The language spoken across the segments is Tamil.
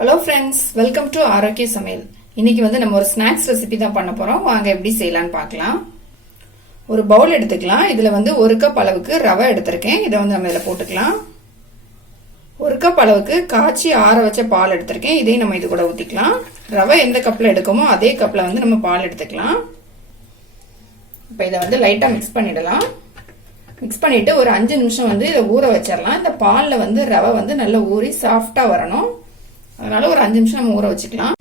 ஹலோ ஃப்ரெண்ட்ஸ் வெல்கம் டு ஆரோக்கிய சமையல். இன்னைக்கு வந்து நம்ம ஒரு ஸ்நாக்ஸ் ரெசிபி தான் பண்ண போறோம். வாங்க எப்படி செய்யலாம்னு பார்க்கலாம். ஒரு பவுல் எடுத்துக்கலாம். இதுல வந்து ஒரு கப் அளவுக்கு ரவை எடுத்திருக்கேன். இதை வந்து நம்ம இதில் போட்டுக்கலாம். ஒரு கப் அளவுக்கு காய்ச்சி ஆற வச்ச பால் எடுத்திருக்கேன். இதையும் நம்ம இது கூட ஊற்றிக்கலாம் ரவை எந்த கப்பில் எடுக்கமோ அதே கப்பில் வந்து நம்ம பால் எடுத்துக்கலாம். இப்போ இதை வந்து லைட்டாக மிக்ஸ் பண்ணிடலாம். மிக்ஸ் பண்ணிட்டு ஒரு அஞ்சு நிமிஷம் வந்து இதை ஊற வச்சிடலாம். இந்த பாலில் வந்து ரவை வந்து நல்லா ஊறி சாஃப்டாக வரணும். அதனால ஒரு அஞ்சு நிமிஷம் நம்ம ஊற வச்சுக்கலாம்.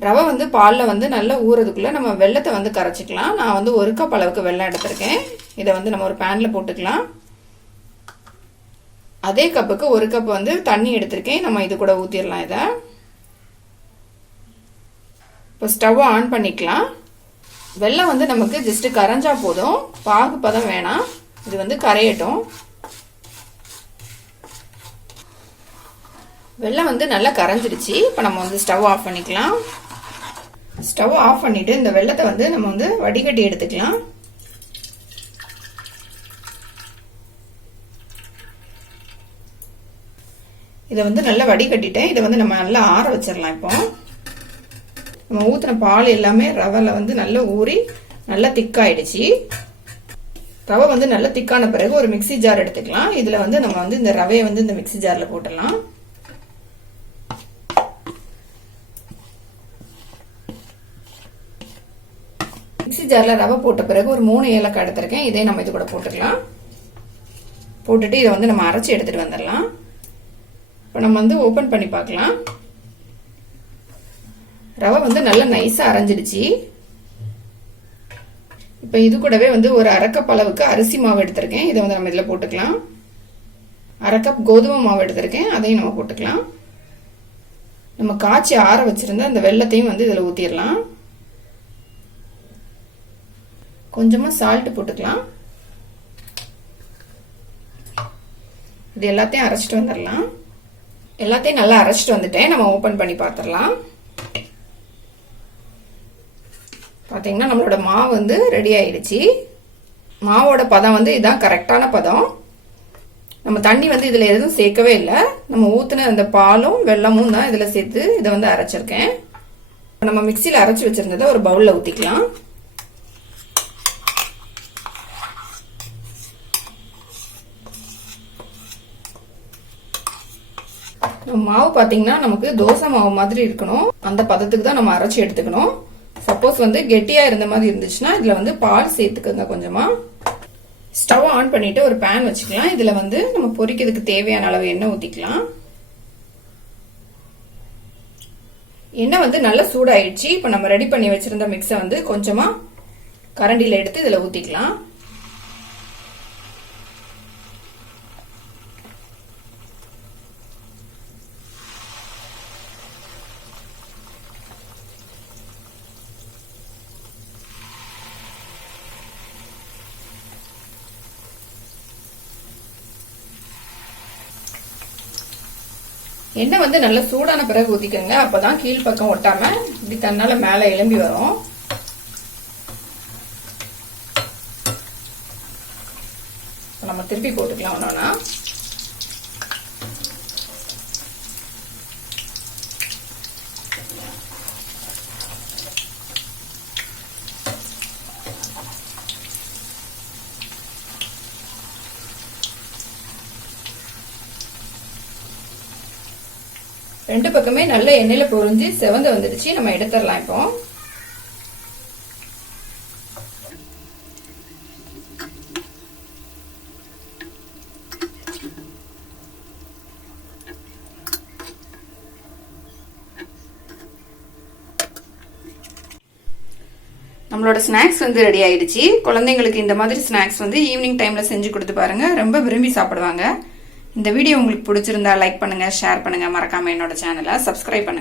ரவை வந்து பாலில் வந்து நல்லா ஊறதுக்குள்ள நம்ம வெள்ளத்தை வந்து கரைச்சிக்கலாம். நான் வந்து ஒரு கப் அளவுக்கு வெள்ளம் எடுத்திருக்கேன். இதை வந்து நம்ம ஒரு பேனில் போட்டுக்கலாம். அதே கப்புக்கு ஒரு கப் வந்து தண்ணி எடுத்திருக்கேன். நம்ம இது கூட ஊற்றிடலாம் இதை. இப்போ ஸ்டவ்வை ஆன் பண்ணிக்கலாம். வெள்ளம் வந்து நமக்கு ஜஸ்ட்டு கரைஞ்சா போதும். பாகுப்பதம் வேணாம். இது வந்து கரையட்டும். வெள்ளம் வந்து நல்லா கரைஞ்சிடுச்சு. இப்போ நம்ம வந்து ஸ்டவ் ஆஃப் பண்ணிக்கலாம். ஸ்டவ் ஆஃப் பண்ணிவிட்டு இந்த வெள்ளத்தை வந்து நம்ம வந்து வடிகட்டி எடுத்துக்கலாம். இதை வந்து நல்லா வடிகட்டிட்டேன் இதை வந்து நம்ம நல்லா ஆற வச்சிடலாம் இப்போ. நம்ம ஊற்றின பால் எல்லாமே ரவையில் வந்து நல்லா ஊறி நல்லா திக்காயிடுச்சு. ரவை வந்து நல்லா திக்கான பிறகு ஒரு மிக்சி ஜார் எடுத்துக்கலாம். இதில் வந்து நம்ம வந்து இந்த ரவையை வந்து இந்த மிக்சி ஜாரில் போட்டுடலாம். மிக்சி ஜாரில் ரவை போட்ட பிறகு ஒரு மூணு ஏலக்காய் எடுத்திருக்கேன். இதே நம்ம இது கூட போட்டுக்கலாம். போட்டுட்டு இதை வந்து நம்ம அரைச்சி எடுத்துகிட்டு வந்துடலாம். இப்போ நம்ம வந்து ஓப்பன் பண்ணி பார்க்கலாம். ரவை வந்து நல்லா நைஸாக அரைஞ்சிடுச்சு. இப்போ இது கூடவே வந்து ஒரு அரைக்கப் அளவுக்கு அரிசி மாவு எடுத்திருக்கேன். இதை வந்து நம்ம இதில் போட்டுக்கலாம். அரைக்கப் கோதுமை மாவு எடுத்திருக்கேன். அதையும் நம்ம போட்டுக்கலாம். நம்ம காய்ச்சி ஆற வச்சிருந்த அந்த வெள்ளத்தையும் வந்து இதில் ஊற்றிடலாம் கொஞ்சமாக சால்ட்டு போட்டுக்கலாம். இது எல்லாத்தையும் அரைச்சிட்டு வந்துடலாம் எல்லாத்தையும் நல்லா அரைச்சிட்டு வந்துட்டேன். நம்ம ஓப்பன் பண்ணி பார்த்துடலாம் பார்த்தீங்கன்னா நம்மளோட மாவு வந்து ரெடி ஆயிடுச்சு. மாவோட பதம் வந்து இதுதான் கரெக்டான பதம். நம்ம தண்ணி வந்து இதில் எதுவும் சேர்க்கவே இல்லை. நம்ம ஊற்றின அந்த பாலும் வெள்ளமும் தான் இதில் சேர்த்து இதை வந்து அரைச்சிருக்கேன். நம்ம மிக்சியில் அரைச்சி வச்சிருந்ததை ஒரு பவுலில் ஊற்றிக்கலாம் மாவு பார்த்தீங்கன்னா நமக்கு தோசை மாவு மாதிரி இருக்கணும். அந்த பதத்துக்கு தான் நம்ம அரைச்சி எடுத்துக்கணும். சப்போஸ் வந்து கெட்டியா இருந்த மாதிரி இருந்துச்சுன்னா இதுல வந்து பால் சேர்த்துக்கோங்க கொஞ்சமா. ஸ்டவ் ஆன் பண்ணிட்டு ஒரு பேன் வச்சுக்கலாம். இதுல வந்து நம்ம பொரிக்கிறதுக்கு தேவையான அளவு எண்ணெய் ஊத்திக்கலாம். எண்ணெய் வந்து நல்லா சூடாயிடுச்சு. இப்போ நம்ம ரெடி பண்ணி வச்சிருந்த மிக்ஸை வந்து கொஞ்சமா கரண்டியில் எடுத்து இதில் ஊற்றிக்கலாம் எண்ணெய் வந்து நல்லா சூடான பிறகு ஊற்றிக்கோங்க அப்போதான் கீழ்ப்பக்கம் ஒட்டாம இப்படி தன்னால மேலே எலும்பி வரும். நம்ம திருப்பி போட்டுக்கலாம் ஒன்றா ரெண்டு பக்கமே நல்ல எண்ணெயில பொறிஞ்சு செவந்து வந்துடுச்சு. நம்ம எடுத்துடலாம் இப்போ. நம்மளோட ஸ்நாக்ஸ் வந்து ரெடி ஆயிடுச்சு. குழந்தைங்களுக்கு இந்த மாதிரி ஸ்நாக்ஸ் வந்து ஈவினிங் டைம்ல செஞ்சு கொடுத்து பாருங்க. ரொம்ப விரும்பி சாப்பிடுவாங்க. இந்த வீடியோ உங்களுக்கு பிடிச்சிருந்தா லைக் பண்ணுங்க ஷேர் பண்ணுங்க. மறக்காம என்னோட சேனலை சப்ஸ்கிரைப் பண்ணுங்க.